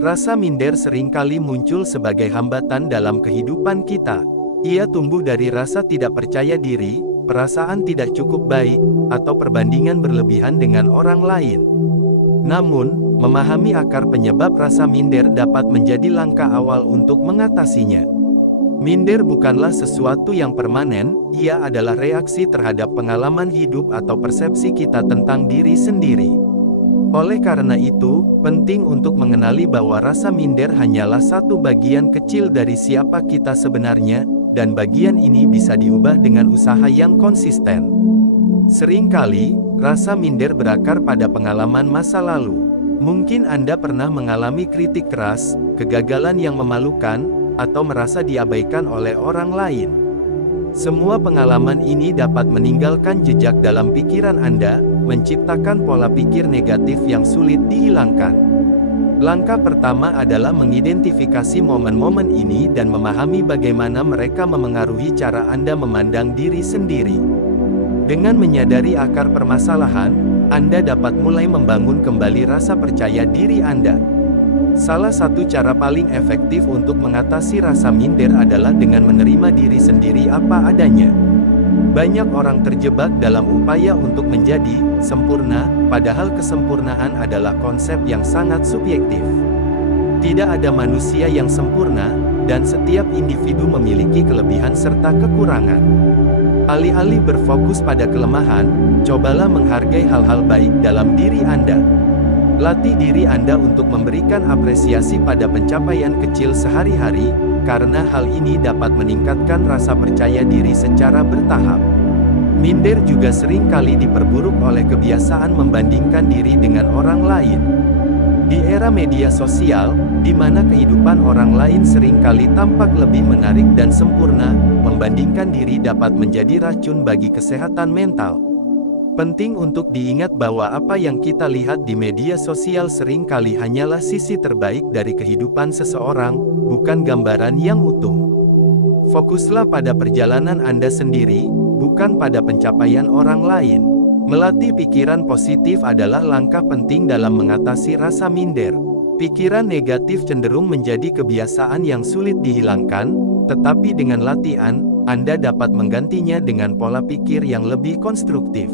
Rasa minder seringkali muncul sebagai hambatan dalam kehidupan kita. Ia tumbuh dari rasa tidak percaya diri, perasaan tidak cukup baik, atau perbandingan berlebihan dengan orang lain. Namun, memahami akar penyebab rasa minder dapat menjadi langkah awal untuk mengatasinya. Minder bukanlah sesuatu yang permanen, ia adalah reaksi terhadap pengalaman hidup atau persepsi kita tentang diri sendiri. Oleh karena itu, penting untuk mengenali bahwa rasa minder hanyalah satu bagian kecil dari siapa kita sebenarnya, dan bagian ini bisa diubah dengan usaha yang konsisten. Seringkali, rasa minder berakar pada pengalaman masa lalu. Mungkin Anda pernah mengalami kritik keras, kegagalan yang memalukan, atau merasa diabaikan oleh orang lain. Semua pengalaman ini dapat meninggalkan jejak dalam pikiran Anda, menciptakan pola pikir negatif yang sulit dihilangkan. Langkah pertama adalah mengidentifikasi momen-momen ini dan memahami bagaimana mereka memengaruhi cara Anda memandang diri sendiri. Dengan menyadari akar permasalahan, Anda dapat mulai membangun kembali rasa percaya diri Anda. Salah satu cara paling efektif untuk mengatasi rasa minder adalah dengan menerima diri sendiri apa adanya. Banyak orang terjebak dalam upaya untuk menjadi sempurna, padahal kesempurnaan adalah konsep yang sangat subjektif. Tidak ada manusia yang sempurna, dan setiap individu memiliki kelebihan serta kekurangan. Alih-alih berfokus pada kelemahan, cobalah menghargai hal-hal baik dalam diri Anda. Latih diri Anda untuk memberikan apresiasi pada pencapaian kecil sehari-hari, karena hal ini dapat meningkatkan rasa percaya diri secara bertahap. Minder juga seringkali diperburuk oleh kebiasaan membandingkan diri dengan orang lain. Di era media sosial, di mana kehidupan orang lain seringkali tampak lebih menarik dan sempurna, membandingkan diri dapat menjadi racun bagi kesehatan mental. Penting untuk diingat bahwa apa yang kita lihat di media sosial seringkali hanyalah sisi terbaik dari kehidupan seseorang, bukan gambaran yang utuh. Fokuslah pada perjalanan Anda sendiri, bukan pada pencapaian orang lain. Melatih pikiran positif adalah langkah penting dalam mengatasi rasa minder. Pikiran negatif cenderung menjadi kebiasaan yang sulit dihilangkan, tetapi dengan latihan, Anda dapat menggantinya dengan pola pikir yang lebih konstruktif.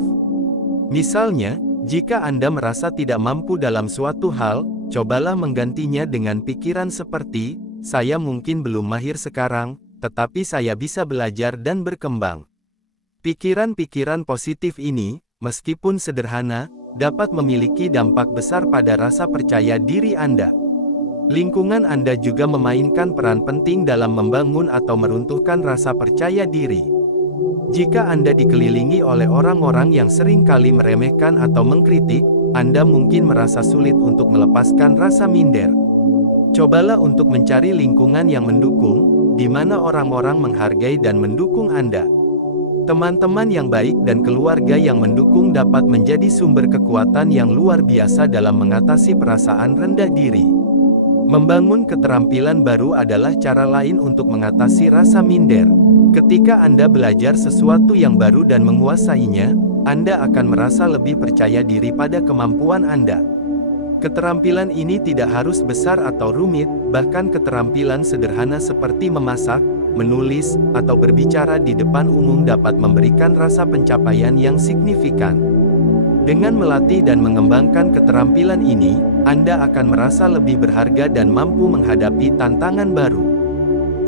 Misalnya, jika Anda merasa tidak mampu dalam suatu hal, cobalah menggantinya dengan pikiran seperti, "Saya mungkin belum mahir sekarang, tetapi saya bisa belajar dan berkembang." Pikiran-pikiran positif ini, meskipun sederhana, dapat memiliki dampak besar pada rasa percaya diri Anda. Lingkungan Anda juga memainkan peran penting dalam membangun atau meruntuhkan rasa percaya diri. Jika Anda dikelilingi oleh orang-orang yang seringkali meremehkan atau mengkritik, Anda mungkin merasa sulit untuk melepaskan rasa minder. Cobalah untuk mencari lingkungan yang mendukung, di mana orang-orang menghargai dan mendukung Anda. Teman-teman yang baik dan keluarga yang mendukung dapat menjadi sumber kekuatan yang luar biasa dalam mengatasi perasaan rendah diri. Membangun keterampilan baru adalah cara lain untuk mengatasi rasa minder. Ketika Anda belajar sesuatu yang baru dan menguasainya, Anda akan merasa lebih percaya diri pada kemampuan Anda. Keterampilan ini tidak harus besar atau rumit, bahkan keterampilan sederhana seperti memasak, menulis, atau berbicara di depan umum dapat memberikan rasa pencapaian yang signifikan. Dengan melatih dan mengembangkan keterampilan ini, Anda akan merasa lebih berharga dan mampu menghadapi tantangan baru.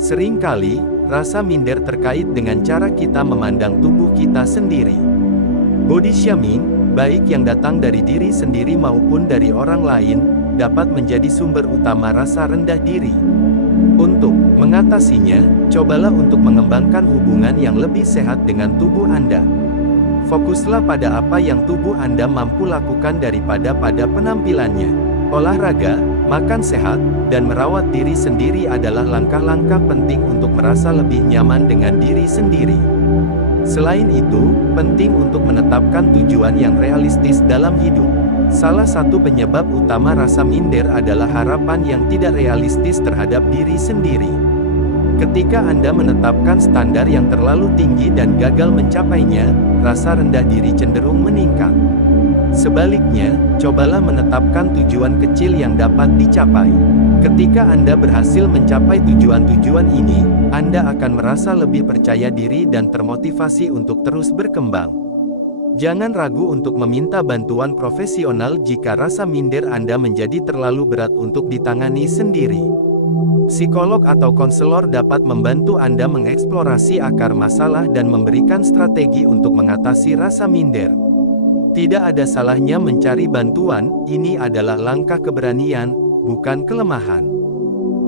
Seringkali, rasa minder terkait dengan cara kita memandang tubuh kita sendiri. Body shaming, baik yang datang dari diri sendiri maupun dari orang lain, dapat menjadi sumber utama rasa rendah diri. Untuk mengatasinya, cobalah untuk mengembangkan hubungan yang lebih sehat dengan tubuh Anda. Fokuslah pada apa yang tubuh Anda mampu lakukan daripada pada penampilannya. Olahraga, makan sehat, dan merawat diri sendiri adalah langkah-langkah penting untuk merasa lebih nyaman dengan diri sendiri. Selain itu, penting untuk menetapkan tujuan yang realistis dalam hidup. Salah satu penyebab utama rasa minder adalah harapan yang tidak realistis terhadap diri sendiri. Ketika Anda menetapkan standar yang terlalu tinggi dan gagal mencapainya, rasa rendah diri cenderung meningkat. Sebaliknya, cobalah menetapkan tujuan kecil yang dapat dicapai. Ketika Anda berhasil mencapai tujuan-tujuan ini, Anda akan merasa lebih percaya diri dan termotivasi untuk terus berkembang. Jangan ragu untuk meminta bantuan profesional jika rasa minder Anda menjadi terlalu berat untuk ditangani sendiri. Psikolog atau konselor dapat membantu Anda mengeksplorasi akar masalah dan memberikan strategi untuk mengatasi rasa minder. Tidak ada salahnya mencari bantuan, ini adalah langkah keberanian, bukan kelemahan.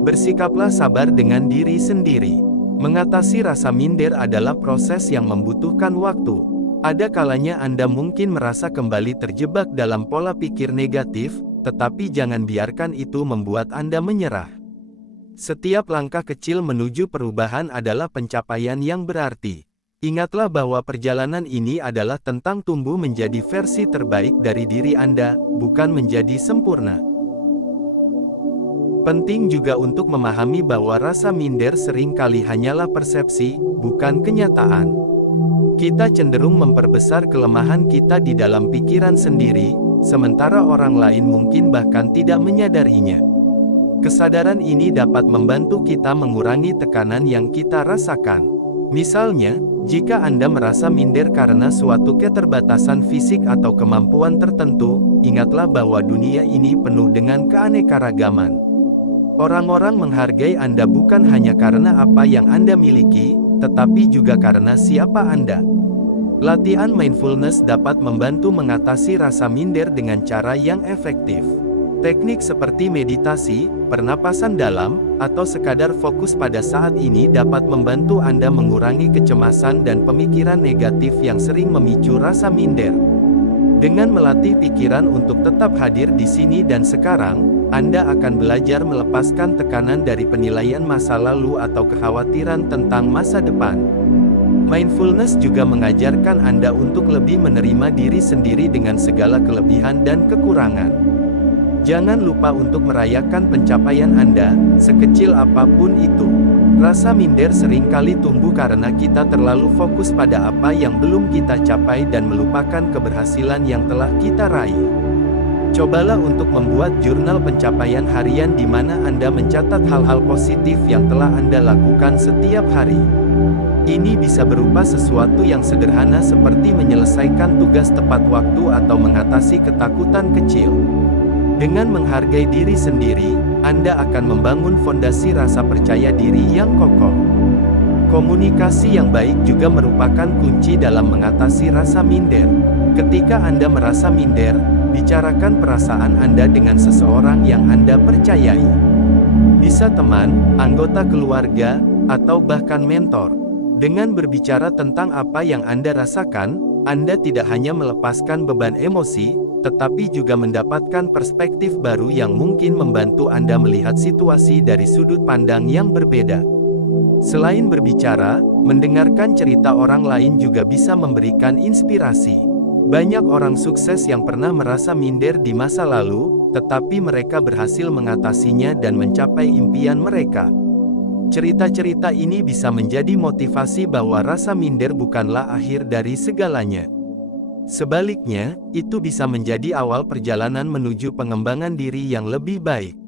Bersikaplah sabar dengan diri sendiri. Mengatasi rasa minder adalah proses yang membutuhkan waktu. Ada kalanya Anda mungkin merasa kembali terjebak dalam pola pikir negatif, tetapi jangan biarkan itu membuat Anda menyerah. Setiap langkah kecil menuju perubahan adalah pencapaian yang berarti. Ingatlah bahwa perjalanan ini adalah tentang tumbuh menjadi versi terbaik dari diri Anda, bukan menjadi sempurna. Penting juga untuk memahami bahwa rasa minder seringkali hanyalah persepsi, bukan kenyataan. Kita cenderung memperbesar kelemahan kita di dalam pikiran sendiri, sementara orang lain mungkin bahkan tidak menyadarinya. Kesadaran ini dapat membantu kita mengurangi tekanan yang kita rasakan. Misalnya, jika Anda merasa minder karena suatu keterbatasan fisik atau kemampuan tertentu, ingatlah bahwa dunia ini penuh dengan keanekaragaman. Orang-orang menghargai Anda bukan hanya karena apa yang Anda miliki, tetapi juga karena siapa Anda. Latihan mindfulness dapat membantu mengatasi rasa minder dengan cara yang efektif. Teknik seperti meditasi, pernapasan dalam, atau sekadar fokus pada saat ini dapat membantu Anda mengurangi kecemasan dan pemikiran negatif yang sering memicu rasa minder. Dengan melatih pikiran untuk tetap hadir di sini dan sekarang, Anda akan belajar melepaskan tekanan dari penilaian masa lalu atau kekhawatiran tentang masa depan. Mindfulness juga mengajarkan Anda untuk lebih menerima diri sendiri dengan segala kelebihan dan kekurangan. Jangan lupa untuk merayakan pencapaian Anda, sekecil apapun itu. Rasa minder seringkali tumbuh karena kita terlalu fokus pada apa yang belum kita capai dan melupakan keberhasilan yang telah kita raih. Cobalah untuk membuat jurnal pencapaian harian di mana Anda mencatat hal-hal positif yang telah Anda lakukan setiap hari. Ini bisa berupa sesuatu yang sederhana seperti menyelesaikan tugas tepat waktu atau mengatasi ketakutan kecil. Dengan menghargai diri sendiri, Anda akan membangun fondasi rasa percaya diri yang kokoh. Komunikasi yang baik juga merupakan kunci dalam mengatasi rasa minder. Ketika Anda merasa minder, bicarakan perasaan Anda dengan seseorang yang Anda percayai. Bisa teman, anggota keluarga, atau bahkan mentor. Dengan berbicara tentang apa yang Anda rasakan, Anda tidak hanya melepaskan beban emosi, tetapi juga mendapatkan perspektif baru yang mungkin membantu Anda melihat situasi dari sudut pandang yang berbeda. Selain berbicara, mendengarkan cerita orang lain juga bisa memberikan inspirasi. Banyak orang sukses yang pernah merasa minder di masa lalu, tetapi mereka berhasil mengatasinya dan mencapai impian mereka. Cerita-cerita ini bisa menjadi motivasi bahwa rasa minder bukanlah akhir dari segalanya. Sebaliknya, itu bisa menjadi awal perjalanan menuju pengembangan diri yang lebih baik.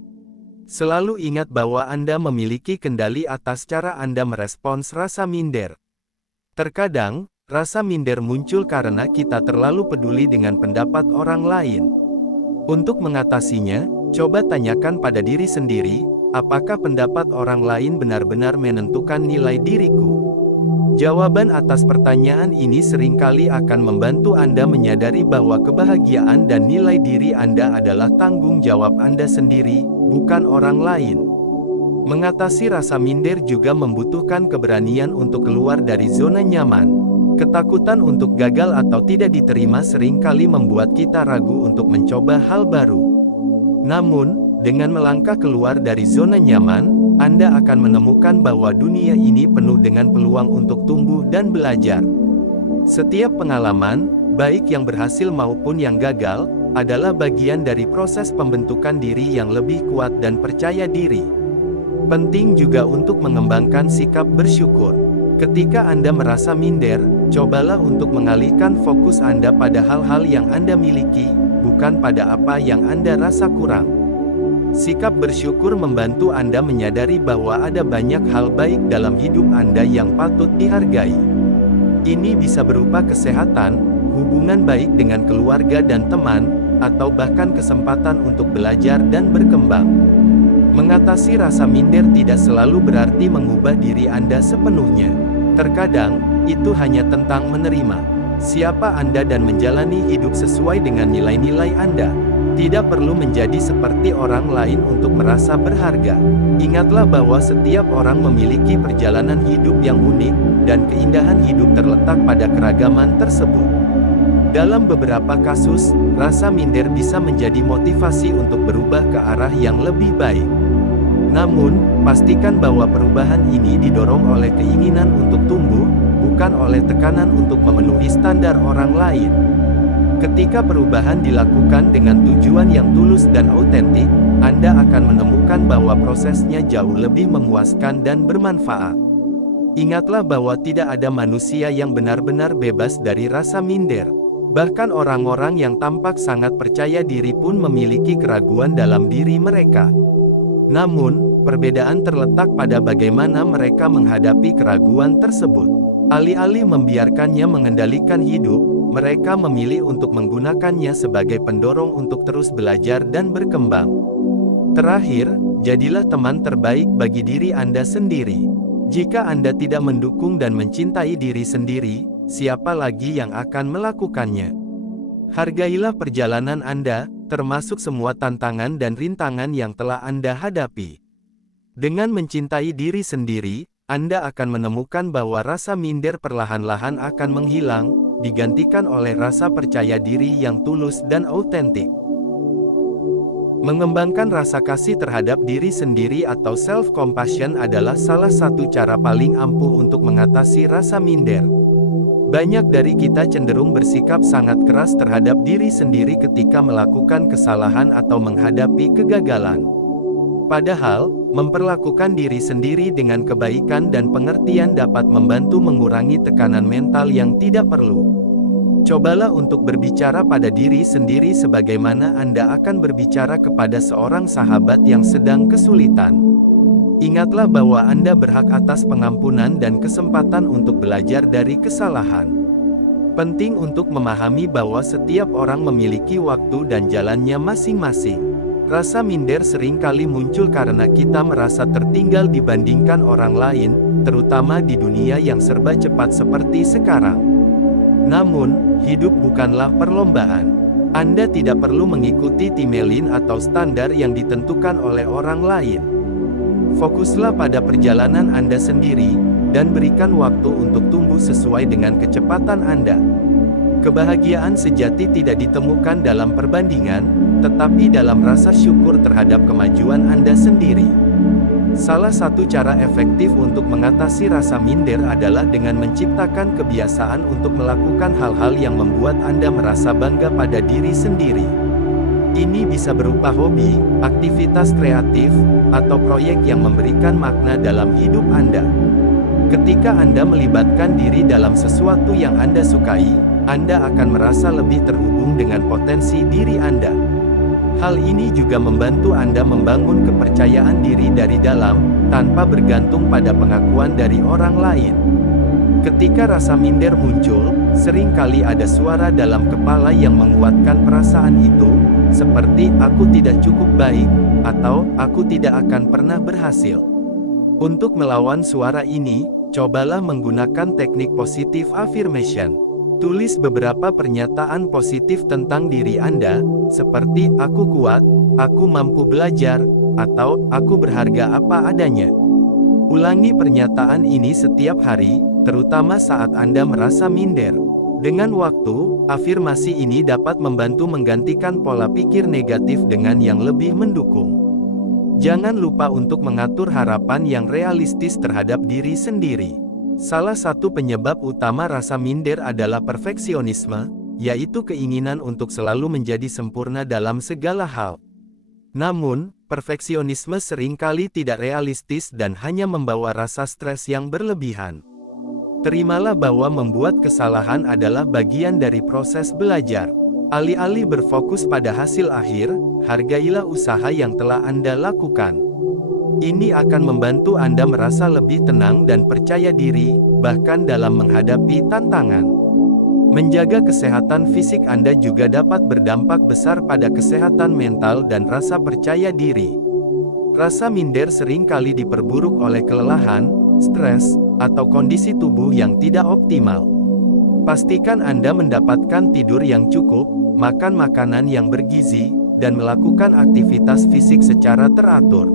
Selalu ingat bahwa Anda memiliki kendali atas cara Anda merespons rasa minder. Terkadang, rasa minder muncul karena kita terlalu peduli dengan pendapat orang lain. Untuk mengatasinya, coba tanyakan pada diri sendiri, apakah pendapat orang lain benar-benar menentukan nilai diriku? Jawaban atas pertanyaan ini seringkali akan membantu Anda menyadari bahwa kebahagiaan dan nilai diri Anda adalah tanggung jawab Anda sendiri, bukan orang lain. Mengatasi rasa minder juga membutuhkan keberanian untuk keluar dari zona nyaman. Ketakutan untuk gagal atau tidak diterima seringkali membuat kita ragu untuk mencoba hal baru. Namun, dengan melangkah keluar dari zona nyaman, Anda akan menemukan bahwa dunia ini penuh dengan peluang untuk tumbuh dan belajar. Setiap pengalaman, baik yang berhasil maupun yang gagal, adalah bagian dari proses pembentukan diri yang lebih kuat dan percaya diri. Penting juga untuk mengembangkan sikap bersyukur. Ketika Anda merasa minder, Cobalah untuk mengalihkan fokus Anda pada hal-hal yang Anda miliki, bukan pada apa yang Anda rasa kurang. Sikap bersyukur membantu Anda menyadari bahwa ada banyak hal baik dalam hidup Anda yang patut dihargai. Ini bisa berupa kesehatan, hubungan baik dengan keluarga dan teman, atau bahkan kesempatan untuk belajar dan berkembang. Mengatasi rasa minder tidak selalu berarti mengubah diri Anda sepenuhnya. Terkadang, itu hanya tentang menerima siapa Anda dan menjalani hidup sesuai dengan nilai-nilai Anda. Tidak perlu menjadi seperti orang lain untuk merasa berharga. Ingatlah bahwa setiap orang memiliki perjalanan hidup yang unik, dan keindahan hidup terletak pada keragaman tersebut. Dalam beberapa kasus, rasa minder bisa menjadi motivasi untuk berubah ke arah yang lebih baik. Namun, pastikan bahwa perubahan ini didorong oleh keinginan untuk tumbuh, bukan oleh tekanan untuk memenuhi standar orang lain. Ketika perubahan dilakukan dengan tujuan yang tulus dan autentik, Anda akan menemukan bahwa prosesnya jauh lebih memuaskan dan bermanfaat. Ingatlah bahwa tidak ada manusia yang benar-benar bebas dari rasa minder. Bahkan orang-orang yang tampak sangat percaya diri pun memiliki keraguan dalam diri mereka. Namun, perbedaan terletak pada bagaimana mereka menghadapi keraguan tersebut. Alih-alih membiarkannya mengendalikan hidup, mereka memilih untuk menggunakannya sebagai pendorong untuk terus belajar dan berkembang. Terakhir, jadilah teman terbaik bagi diri Anda sendiri. Jika Anda tidak mendukung dan mencintai diri sendiri, siapa lagi yang akan melakukannya? Hargailah perjalanan Anda, termasuk semua tantangan dan rintangan yang telah Anda hadapi. Dengan mencintai diri sendiri, Anda akan menemukan bahwa rasa minder perlahan-lahan akan menghilang, digantikan oleh rasa percaya diri yang tulus dan autentik. Mengembangkan rasa kasih terhadap diri sendiri atau self-compassion adalah salah satu cara paling ampuh untuk mengatasi rasa minder. Banyak dari kita cenderung bersikap sangat keras terhadap diri sendiri ketika melakukan kesalahan atau menghadapi kegagalan. Padahal, memperlakukan diri sendiri dengan kebaikan dan pengertian dapat membantu mengurangi tekanan mental yang tidak perlu. Cobalah untuk berbicara pada diri sendiri sebagaimana Anda akan berbicara kepada seorang sahabat yang sedang kesulitan. Ingatlah bahwa Anda berhak atas pengampunan dan kesempatan untuk belajar dari kesalahan. Penting untuk memahami bahwa setiap orang memiliki waktu dan jalannya masing-masing. Rasa minder seringkali muncul karena kita merasa tertinggal dibandingkan orang lain, terutama di dunia yang serba cepat seperti sekarang. Namun, hidup bukanlah perlombaan. Anda tidak perlu mengikuti timeline atau standar yang ditentukan oleh orang lain. Fokuslah pada perjalanan Anda sendiri, dan berikan waktu untuk tumbuh sesuai dengan kecepatan Anda. Kebahagiaan sejati tidak ditemukan dalam perbandingan, tetapi dalam rasa syukur terhadap kemajuan Anda sendiri. Salah satu cara efektif untuk mengatasi rasa minder adalah dengan menciptakan kebiasaan untuk melakukan hal-hal yang membuat Anda merasa bangga pada diri sendiri. Ini bisa berupa hobi, aktivitas kreatif, atau proyek yang memberikan makna dalam hidup Anda. Ketika Anda melibatkan diri dalam sesuatu yang Anda sukai, Anda akan merasa lebih terhubung dengan potensi diri Anda. Hal ini juga membantu Anda membangun kepercayaan diri dari dalam, tanpa bergantung pada pengakuan dari orang lain. Ketika rasa minder muncul, seringkali ada suara dalam kepala yang menguatkan perasaan itu, seperti "aku tidak cukup baik" atau "aku tidak akan pernah berhasil". Untuk melawan suara ini, cobalah menggunakan teknik positive affirmation. Tulis beberapa pernyataan positif tentang diri Anda, seperti "aku kuat", "aku mampu belajar", atau "aku berharga apa adanya". Ulangi pernyataan ini setiap hari, terutama saat Anda merasa minder. Dengan waktu, afirmasi ini dapat membantu menggantikan pola pikir negatif dengan yang lebih mendukung. Jangan lupa untuk mengatur harapan yang realistis terhadap diri sendiri. Salah satu penyebab utama rasa minder adalah perfeksionisme, yaitu keinginan untuk selalu menjadi sempurna dalam segala hal. Namun, perfeksionisme seringkali tidak realistis dan hanya membawa rasa stres yang berlebihan. Terimalah bahwa membuat kesalahan adalah bagian dari proses belajar. Alih-alih berfokus pada hasil akhir, hargailah usaha yang telah Anda lakukan. Ini akan membantu Anda merasa lebih tenang dan percaya diri, bahkan dalam menghadapi tantangan. Menjaga kesehatan fisik Anda juga dapat berdampak besar pada kesehatan mental dan rasa percaya diri. Rasa minder sering kali diperburuk oleh kelelahan, stres, atau kondisi tubuh yang tidak optimal. Pastikan Anda mendapatkan tidur yang cukup, makan makanan yang bergizi, dan melakukan aktivitas fisik secara teratur.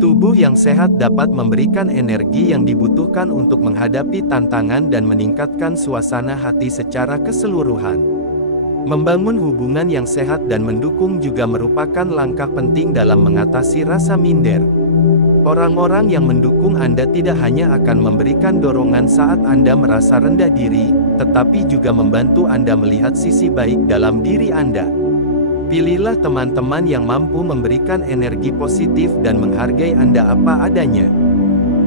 Tubuh yang sehat dapat memberikan energi yang dibutuhkan untuk menghadapi tantangan dan meningkatkan suasana hati secara keseluruhan. Membangun hubungan yang sehat dan mendukung juga merupakan langkah penting dalam mengatasi rasa minder. Orang-orang yang mendukung Anda tidak hanya akan memberikan dorongan saat Anda merasa rendah diri, tetapi juga membantu Anda melihat sisi baik dalam diri Anda. Pilihlah teman-teman yang mampu memberikan energi positif dan menghargai Anda apa adanya.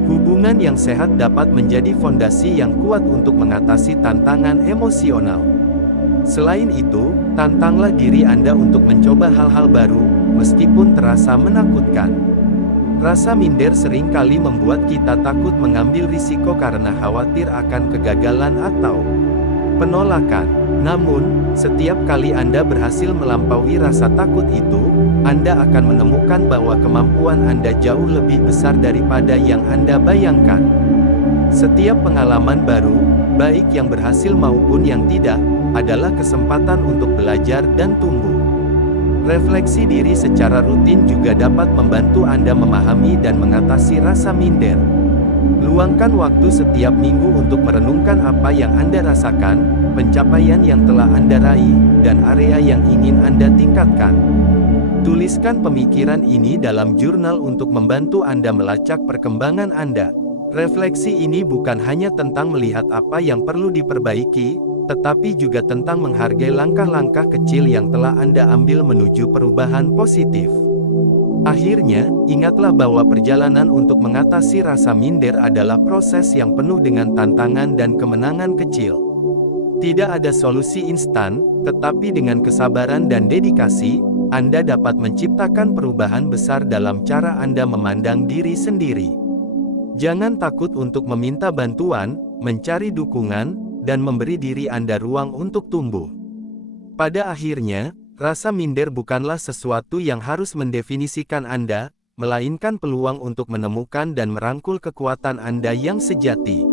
Hubungan yang sehat dapat menjadi fondasi yang kuat untuk mengatasi tantangan emosional. Selain itu, tantanglah diri Anda untuk mencoba hal-hal baru, meskipun terasa menakutkan. Rasa minder seringkali membuat kita takut mengambil risiko karena khawatir akan kegagalan atau penolakan. Namun, setiap kali Anda berhasil melampaui rasa takut itu, Anda akan menemukan bahwa kemampuan Anda jauh lebih besar daripada yang Anda bayangkan. Setiap pengalaman baru, baik yang berhasil maupun yang tidak, adalah kesempatan untuk belajar dan tumbuh. Refleksi diri secara rutin juga dapat membantu Anda memahami dan mengatasi rasa minder. Luangkan waktu setiap minggu untuk merenungkan apa yang Anda rasakan, pencapaian yang telah Anda raih, dan area yang ingin Anda tingkatkan. Tuliskan pemikiran ini dalam jurnal untuk membantu Anda melacak perkembangan Anda. Refleksi ini bukan hanya tentang melihat apa yang perlu diperbaiki, tetapi juga tentang menghargai langkah-langkah kecil yang telah Anda ambil menuju perubahan positif. Akhirnya, ingatlah bahwa perjalanan untuk mengatasi rasa minder adalah proses yang penuh dengan tantangan dan kemenangan kecil. Tidak ada solusi instan, tetapi dengan kesabaran dan dedikasi, Anda dapat menciptakan perubahan besar dalam cara Anda memandang diri sendiri. Jangan takut untuk meminta bantuan, mencari dukungan, dan memberi diri Anda ruang untuk tumbuh. Pada akhirnya, rasa minder bukanlah sesuatu yang harus mendefinisikan Anda, melainkan peluang untuk menemukan dan merangkul kekuatan Anda yang sejati.